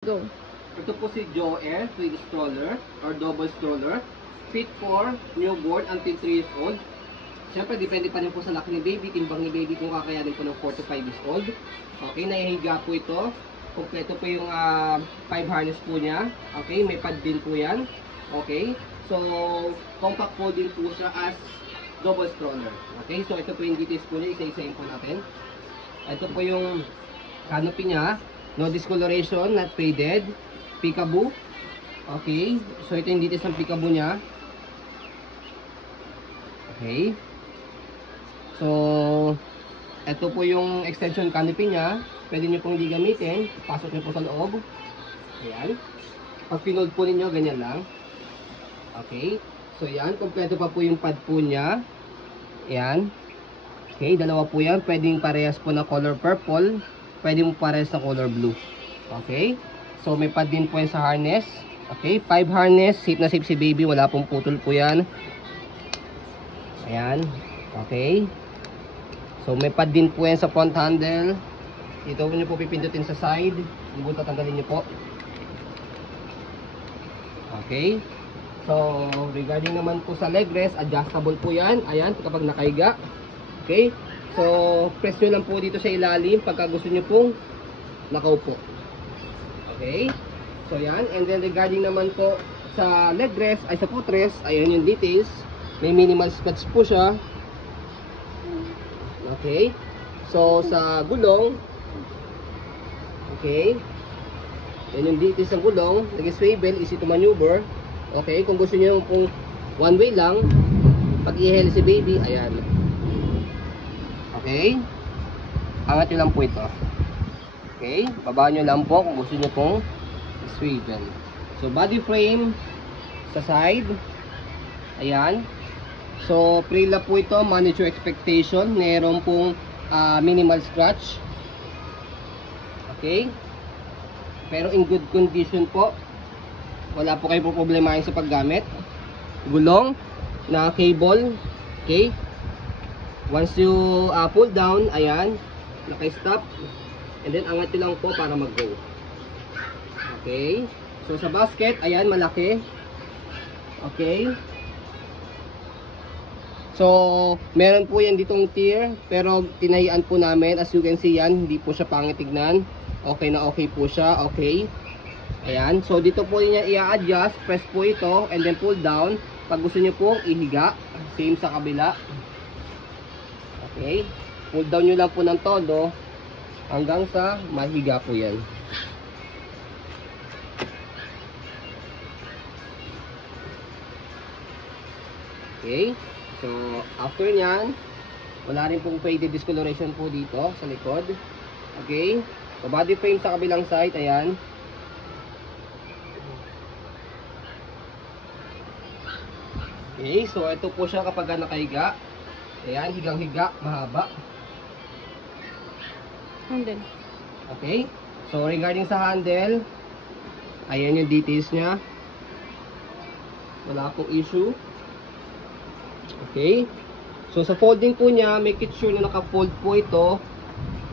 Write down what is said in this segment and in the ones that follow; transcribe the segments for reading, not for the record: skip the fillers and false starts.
Go. Ito po si Joe twin stroller or double stroller. Fit for newborn until 3 years old. Siyempre, depende pa rin po sa laki ni baby, timbang ni baby kung kakayanin po ng 4 to 5 years old. Okay, nahihiga po ito. Kompleto po yung 5 harness po niya. Okay, may pad din po yan. Okay, so compact po din po siya as double stroller. Okay, so ito po yung details po niya, isa-isayin po natin. Ito po yung canopy niya. No discoloration, not faded. Peekaboo. Okay. So, ito yung details ng peekaboo niya. Okay. So, ito po yung extension canopy niya. Pwede nyo pong hindi gamitin. Pasok nyo po sa loob. Ayan. Pag pinold po ninyo, ganyan lang. Okay. So, yan. Kompleto pa po yung pad po niya. Ayan. Okay. Dalawa po yan. Pwedeng parehas po na color purple. Pwede mo parehas sa color blue. Okay? So, may pad din po yan sa harness. Okay? 5 harness. Safe na safe si baby. Wala pong putol po yan. Ayan. Okay? So, may pad din po yan sa front handle. Ito nyo po pipindutin sa side. Yung buto tanggalin nyo po. Okay? So, regarding naman po sa leg rest, adjustable po yan. Ayan, kapag nakahiga. Okay? So, press nyo lang po dito sa ilalim pagka gusto nyo pong nakaupo. Okay? So, yan. And then, regarding naman po sa leg rest, ay sa footrest, ayan yung details. May minimal scratch po siya. Okay? So, sa gulong, okay? Yan yung details ng gulong. Nag-swivel, easy to maneuver. Okay? Kung gusto nyo pong one way lang, pag i-hel si baby, ayan. Okay? Angat nyo lang po ito. Okay? Baba nyo lang po kung gusto nyo pong swivel. So, body frame sa side. Ayan. So, pre-lap po ito. Manage your expectation. Meron pong minimal scratch. Okay? Pero in good condition po. Wala po kayo problemahin sa paggamit. Gulong na cable. Okay? Once you pull down, ayan, naka-stop. And then, angat nyo lang po para mag-go. Okay. So, sa basket, ayan, malaki. Okay. So, meron po yan ditong tier. Pero, tinahian po namin. As you can see yan, hindi po siya pangit tignan. Okay na okay po siya. Okay. Ayan. So, dito po niya i-adjust. Press po ito. And then, pull down. Pag gusto nyo po, ihiga. Same sa kabila. Okay, pull down nyo lang po ng todo hanggang sa mahiga po yan. Okay, so after nyan, wala rin pong faded discoloration po dito sa likod. Okay, so body frame sa kabilang side, ayan. Okay, so ito po siya kapag nakahiga. Ayan, higang-higa, mahaba. Handle. Okay. So, regarding sa handle, ayan yung details niya. Wala pong issue. Okay. So, sa folding po niya, make it sure na naka-fold po ito.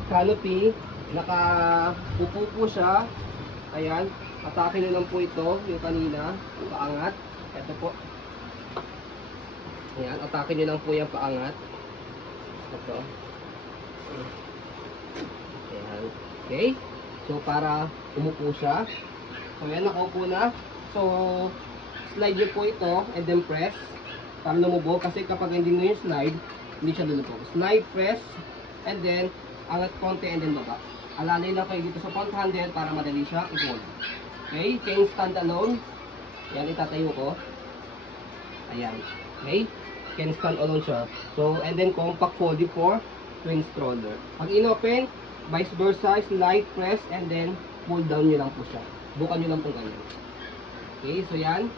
Canopy. Naka-upo po siya. Ayan. Atake nyo lang po ito, yung kanina. Paangat. Ito po. Ayan, atake nyo lang po yung paangat. Ito. Ayan. Okay. So, para umupo siya. So, ayan, nakaupo na. So, slide nyo po ito and then press. Para lumubo. Kasi kapag hindi nyo yung slide, hindi siya lulubo. Slide, press, and then, angat konti and then baba. Alalay lang kayo dito sa front handle para madali siya i-hold. Okay. Chain stand alone. Ayan, itatayo ko. Ayan. Okay. Can stand alone siya. So, and then compact folding for twin stroller. Pag in-open, vice versa, slide, press, and then pull down nyo lang po siya. Bukan nyo lang po ganyan. Okay, so yan.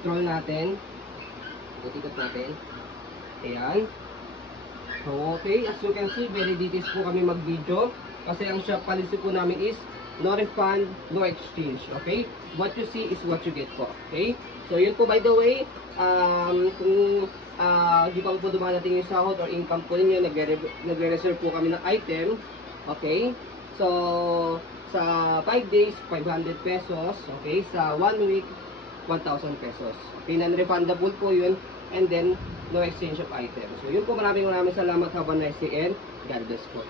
Stroll natin. Ikot natin. Ayan. So, okay, as you can see, very details po kami mag-video. Kasi ang shop policy po namin is no refund, no exchange. Okay? What you see is what you get po. Okay? So, yun po, by the way, kung di pa po dumadating yung sahod or income po ninyo, nagre-reserve po kami ng item. Okay? So, sa 5 days, 500 pesos. Okay, sa 1 week, 1,000 pesos. Okay, non-refundable po yun. And then, no exchange of items. So, yun po, maraming salamat. Have a nice day and God bless po.